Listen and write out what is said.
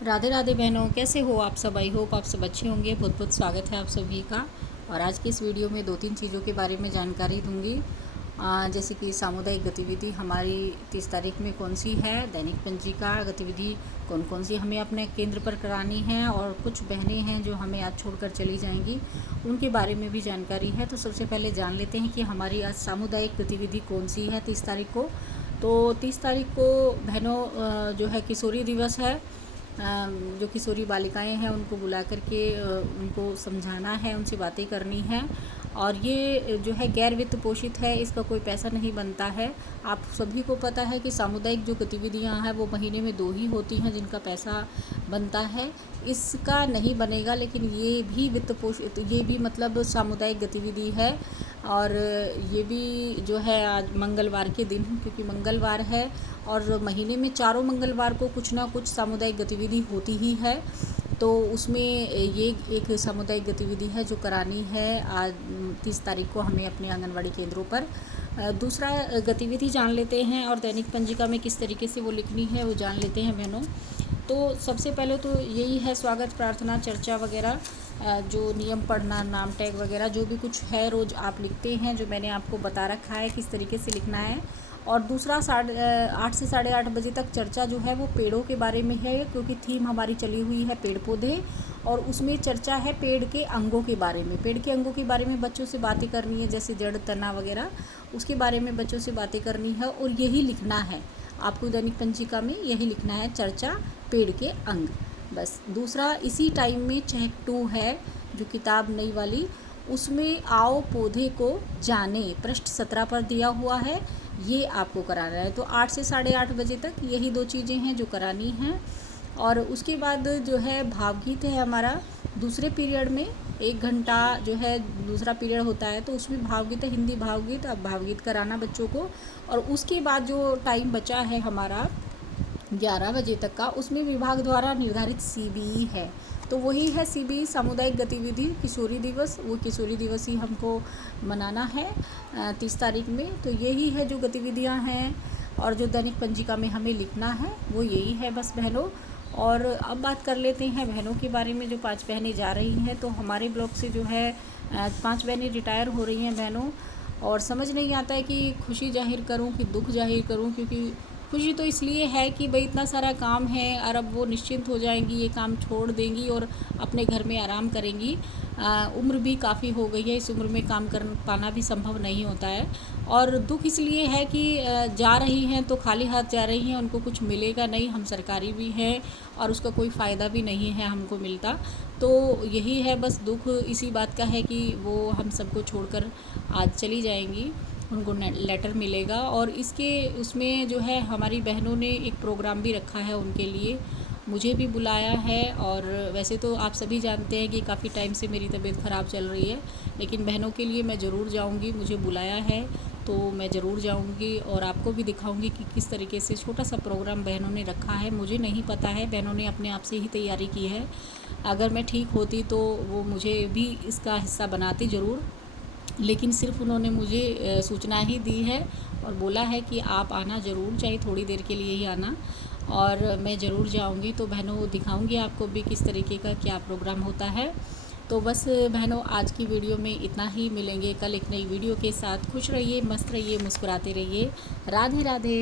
राधे राधे बहनों, कैसे हो आप सब। आई होप आप सब अच्छे होंगे। बहुत बहुत स्वागत है आप सभी का। और आज की इस वीडियो में 2-3 चीज़ों के बारे में जानकारी दूंगी। जैसे कि सामुदायिक गतिविधि हमारी 30 तारीख में कौन सी है, दैनिक पंजिका गतिविधि कौन कौन सी हमें अपने केंद्र पर करानी है, और कुछ बहनें हैं जो हमें आज छोड़कर चली जाएंगी, उनके बारे में भी जानकारी है। तो सबसे पहले जान लेते हैं कि हमारी आज सामुदायिक गतिविधि कौन सी है 30 तारीख को। तो 30 तारीख को बहनों जो है किशोरी दिवस है। जो किशोरी बालिकाएं हैं उनको बुला करके उनको समझाना है, उनसे बातें करनी है। और ये जो है गैर वित्त पोषित है, इसका कोई पैसा नहीं बनता है। आप सभी को पता है कि सामुदायिक जो गतिविधियां हैं वो महीने में 2 ही होती हैं जिनका पैसा बनता है। इसका नहीं बनेगा, लेकिन ये भी वित्त पोषित, ये भी मतलब सामुदायिक गतिविधि है। और ये भी जो है आज मंगलवार के दिन, क्योंकि मंगलवार है और महीने में चारों मंगलवार को कुछ ना कुछ सामुदायिक गतिविधि होती ही है। तो उसमें ये एक सामुदायिक गतिविधि है जो करानी है आज 30 तारीख को हमें अपने आंगनवाड़ी केंद्रों पर। दूसरा गतिविधि जान लेते हैं और दैनिक पंजिका में किस तरीके से वो लिखनी है वो जान लेते हैं बहनों। तो सबसे पहले तो यही है स्वागत, प्रार्थना, चर्चा वगैरह, जो नियम पढ़ना, नाम टैग वगैरह जो भी कुछ है रोज़ आप लिखते हैं, जो मैंने आपको बता रखा है किस तरीके से लिखना है। और दूसरा 8 से 8:30 बजे तक चर्चा जो है वो पेड़ों के बारे में है, क्योंकि थीम हमारी चली हुई है पेड़ पौधे। और उसमें चर्चा है पेड़ के अंगों के बारे में। पेड़ के अंगों के बारे में बच्चों से बातें करनी है, जैसे जड़, तना वगैरह, उसके बारे में बच्चों से बातें करनी है और यही लिखना है आपको। दैनिक पंजिका में यही लिखना है, चर्चा पेड़ के अंग, बस। दूसरा इसी टाइम में चेक 2 है, जो किताब नई वाली, उसमें आओ पौधे को जाने, पृष्ठ 17 पर दिया हुआ है, ये आपको कराना है। तो 8 से 8:30 बजे तक यही 2 चीज़ें हैं जो करानी हैं। और उसके बाद जो है भावगीत है हमारा दूसरे पीरियड में, 1 घंटा जो है दूसरा पीरियड होता है, तो उसमें भावगीत है, हिंदी भावगीत। अब भावगीत कराना बच्चों को। और उसके बाद जो टाइम बचा है हमारा 11 बजे तक का, उसमें विभाग द्वारा निर्धारित सीबीई है। तो वही है सीबीई, सामुदायिक गतिविधि किशोरी दिवस। वो किशोरी दिवस ही हमको मनाना है 30 तारीख में। तो यही है जो गतिविधियां हैं और जो दैनिक पंजिका में हमें लिखना है वो यही है बस बहनों। और अब बात कर लेते हैं बहनों के बारे में। जो 5 बहनें जा रही हैं, तो हमारे ब्लॉक से जो है 5 बहनें रिटायर हो रही हैं बहनों। और समझ नहीं आता है कि खुशी जाहिर करूं कि दुख जाहिर करूं, क्योंकि खुशी तो इसलिए है कि भाई इतना सारा काम है और अब वो निश्चिंत हो जाएंगी, ये काम छोड़ देंगी और अपने घर में आराम करेंगी। उम्र भी काफ़ी हो गई है, इस उम्र में काम कर पाना भी संभव नहीं होता है। और दुख इसलिए है कि जा रही हैं तो खाली हाथ जा रही हैं, उनको कुछ मिलेगा नहीं, हम सरकारी भी हैं और उसका कोई फ़ायदा भी नहीं है हमको मिलता। तो यही है बस दुख इसी बात का है कि वो हम सबको छोड़कर आज चली जाएंगी, उनको लेटर मिलेगा। और इसके उसमें जो है हमारी बहनों ने एक प्रोग्राम भी रखा है उनके लिए, मुझे भी बुलाया है। और वैसे तो आप सभी जानते हैं कि काफ़ी टाइम से मेरी तबीयत ख़राब चल रही है, लेकिन बहनों के लिए मैं ज़रूर जाऊंगी, मुझे बुलाया है तो मैं ज़रूर जाऊंगी और आपको भी दिखाऊंगी कि किस तरीके से छोटा सा प्रोग्राम बहनों ने रखा है। मुझे नहीं पता है, बहनों ने अपने आप से ही तैयारी की है। अगर मैं ठीक होती तो वो मुझे भी इसका हिस्सा बनाती ज़रूर, लेकिन सिर्फ उन्होंने मुझे सूचना ही दी है और बोला है कि आप आना ज़रूर, चाहे थोड़ी देर के लिए ही आना, और मैं ज़रूर जाऊंगी। तो बहनों दिखाऊंगी आपको भी किस तरीके का क्या प्रोग्राम होता है। तो बस बहनों आज की वीडियो में इतना ही। मिलेंगे कल एक नई वीडियो के साथ। खुश रहिए, मस्त रहिए, मुस्कुराते रहिए। राधे राधे।